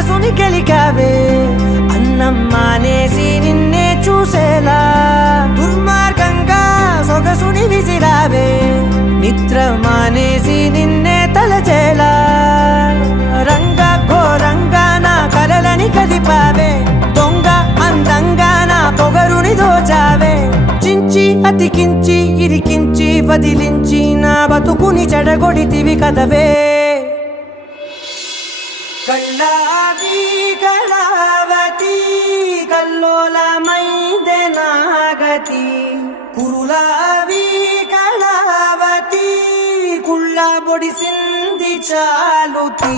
మనసుని గెలికావే అన్నం మానేసి నిన్నే చూసేలా దుర్మార్గంగా సొగసుని విసిరావే నిద్ర మానేసి నిన్నే తలచేలా రంగ ఘోరంగా నా కలలని కదిపావే దొంగ అందంగా నా పొగరుని దోచావే చించి అతికించి ఇరికించి వదిలించి నా బతుకుని చెడగొడితివి కదవే కళ్ళావి కళావతి కల్లోలమైందే నాగతి కురులావి కళావతి కుళ్ళ బొడిసింది చాలుతి